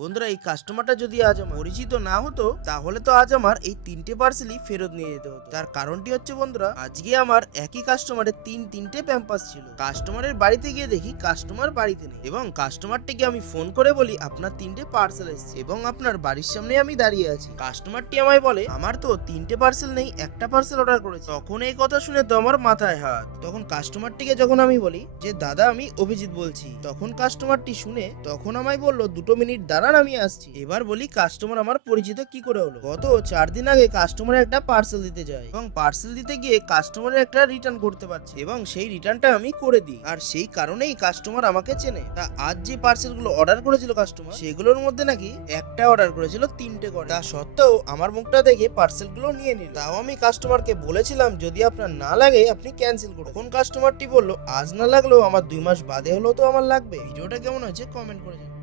বন্ধুরা, এই কাস্টমারটা যদি আজ আমার পরিচিত না হতো তাহলে তো আজ আমার এই 3টে পার্সেলই ফেরত নিয়ে যেতে হতো। তার কারণটি হচ্ছে বন্ধুরা, আজকে আমার একই কাস্টমারের তিনটে প্যাম্পাস ছিল। কাস্টমারের বাড়িতে গিয়ে দেখি কাস্টমার বাড়িতে নেই এবং কাস্টমারটিকে আমি ফোন করে বলি আপনার 3টে পার্সেল এসেছে এবং আপনার বাড়ির সামনে আমি দাঁড়িয়ে আছি। কাস্টমারটি আমায় বলে আমার তো 3টে পার্সেল নেই, একটা পার্সেল অর্ডার করেছি। তখন এই কথা শুনে তো আমার মাথায় হাত। তখন কাস্টমারটিকে যখন আমি বলি যে দাদা আমি অভিজিৎ বলছি, তখন কাস্টমারটি শুনে তখন আমায় বললো 2 মিনিট দাঁড়ান আমি আসছি। এবার বলি কাস্টমার আমার পরিচিত কি করে হলো? গত 4 দিন আগে কাস্টমারের একটা পার্সেল দিতে যায় এবং পার্সেল দিতে গিয়ে কাস্টমারের একটা রিটার্ন করতে পারছে এবং সেই রিটার্নটা আমি করে দিই, আর সেই কারণেই কাস্টমার আমাকে চেনে। তা আজ যে পার্সেলগুলো অর্ডার করেছিল কাস্টমার, সেগুলোর মধ্যে নাকি একটা অর্ডার করেছিল 3টে করে। তা সত্ত্বেও আমার মুখটা দেখে পার্সেলগুলো নিয়ে নিল। তাও আমি কাস্টমারকে বলেছিলাম যদি আপনার না লাগে আপনি ক্যান্সেল করুন। তখন কাস্টমারটি বললো আজ না লাগলেও আমার 2 মাস বাদে হলেও তো আমার লাগবে। ভিডিওটা কেমন হয়েছে কমেন্ট করে জানাবেন।